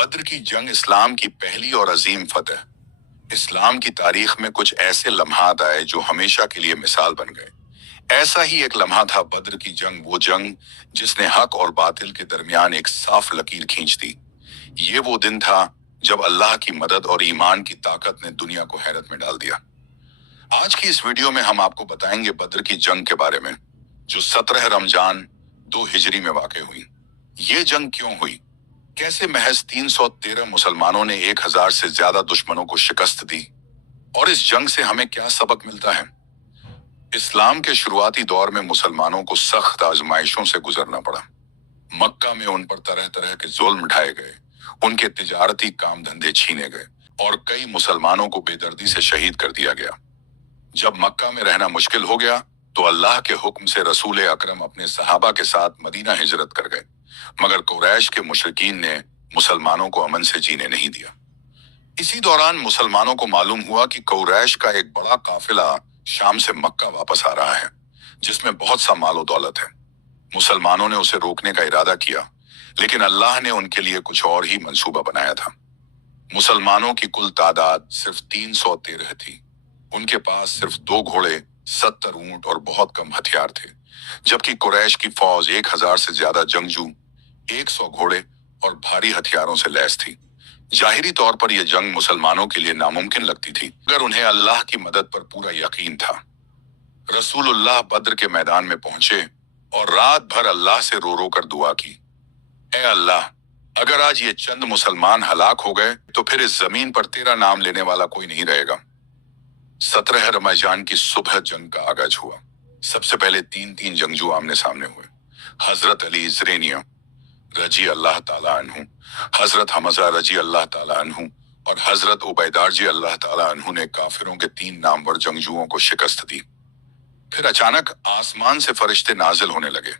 बद्र की जंग इस्लाम की पहली और अजीम फतह। इस्लाम की तारीख में कुछ ऐसे लम्हात आए जो हमेशा के लिए मिसाल बन गए। ऐसा ही एक लम्हा था बद्र की जंग, वो जंग जिसने हक और बातिल के दरमियान एक साफ लकीर खींच दी। ये वो दिन था जब अल्लाह की मदद और ईमान की ताकत ने दुनिया को हैरत में डाल दिया। आज की इस वीडियो में हम आपको बताएंगे बद्र की जंग के बारे में, जो 17 रमजान 2 हिजरी में वाक़ हुई। ये जंग क्यों हुई, कैसे महज 313 मुसलमानों ने 1000 से ज्यादा दुश्मनों को शिकस्त दी, और इस जंग से हमें क्या सबक मिलता है। इस्लाम के शुरुआती दौर में मुसलमानों को सख्त आजमाइशों से गुजरना पड़ा। मक्का में उन पर तरह तरह के जुल्म ढाए गए, उनके तिजारती काम धंधे छीने गए और कई मुसलमानों को बेदर्दी से शहीद कर दिया गया। जब मक्का में रहना मुश्किल हो गया तो अल्लाह के हुक्म से रसूल अकरम अपने सहाबा के साथ मदीना हिजरत कर गए, मगर कुरैश के मुशरिकीन ने मुसलमानों को अमन से जीने नहीं दिया। इसी दौरान मुसलमानों को मालूम हुआ कि कुरैश का एक बड़ा काफिला शाम से मक्का वापस आ रहा है, जिसमें बहुत सा मालो दौलत है। मुसलमानों ने उसे रोकने का इरादा किया, लेकिन अल्लाह ने उनके लिए कुछ और ही मंसूबा बनाया था। मुसलमानों की कुल तादाद सिर्फ 313 थी। उनके पास सिर्फ 2 घोड़े, 70 ऊंट और बहुत कम हथियार थे, जबकि कुरैश की फौज 1000 से ज्यादा जंगजू, 100 घोड़े और भारी हथियारों से लैस थी। जाहिरी तौर पर यह जंग मुसलमानों के लिए नामुमकिन लगती थी, मगर उन्हें अल्लाह की मदद पर पूरा यकीन था। रसूलुल्लाह बद्र के मैदान में पहुंचे और रात भर अल्लाह से रो रो कर दुआ की, ए अल्लाह, अगर आज ये चंद मुसलमान हलाक हो गए तो फिर इस जमीन पर तेरा नाम लेने वाला कोई नहीं रहेगा। 17 रमजान की सुबह जंग का आगाज हुआ। सबसे पहले 3 जंगजू आमने सामने हुए। हजरत अली ज़रेनिया रजी अल्लाह ताला अन्हु, हजरत हमजा रजी अल्लाह ताला अन्हु और हजरत उबैदार जी अल्लाह ताला अन्हु ने काफिरों के 3 नामवर जंगजुओं को शिकस्त दी। फिर अचानक आसमान से फरिश्ते नाजिल होने लगे।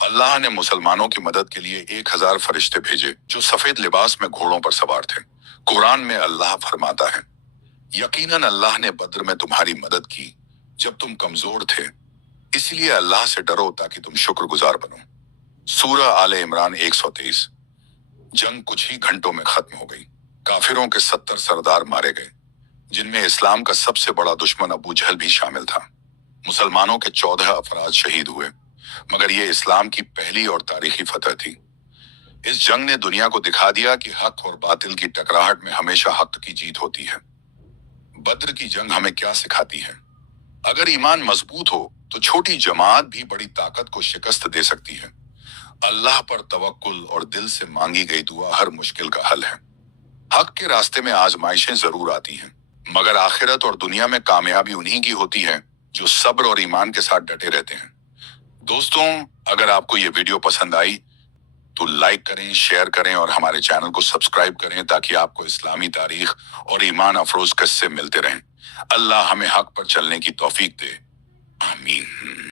अल्लाह ने मुसलमानों की मदद के लिए 1000 फरिश्ते भेजे, जो सफेद लिबास में घोड़ों पर सवार थे। कुरान में अल्लाह फरमाता है, यकीनन अल्लाह ने बद्र में तुम्हारी मदद की जब तुम कमजोर थे, इसलिए अल्लाह से डरो ताकि तुम शुक्रगुजार बनो। सूरह आले इमरान 123। जंग कुछ ही घंटों में खत्म हो गई। काफिरों के 70 सरदार मारे गए, जिनमें इस्लाम का सबसे बड़ा दुश्मन अबू जहल भी शामिल था। मुसलमानों के 14 अफराद शहीद हुए, मगर ये इस्लाम की पहली और तारीखी फतह थी। इस जंग ने दुनिया को दिखा दिया कि हक और बातिल की टकराहट में हमेशा हक की जीत होती है। बद्र की जंग हमें क्या सिखाती है? अगर ईमान मजबूत हो तो छोटी जमात भी बड़ी ताकत को शिकस्त दे सकती है। अल्लाह पर तवक्कुल और दिल से मांगी गई दुआ हर मुश्किल का हल है। हक के रास्ते में आजमाइशें जरूर आती हैं, मगर आखिरत और दुनिया में कामयाबी उन्हीं की होती है जो सब्र और ईमान के साथ डटे रहते हैं। दोस्तों, अगर आपको ये वीडियो पसंद आई तो लाइक करें, शेयर करें और हमारे चैनल को सब्सक्राइब करें, ताकि आपको इस्लामी तारीख और ईमान अफरोज किस्से मिलते रहें। अल्लाह हमें हक पर चलने की तौफीक दे। आमीन।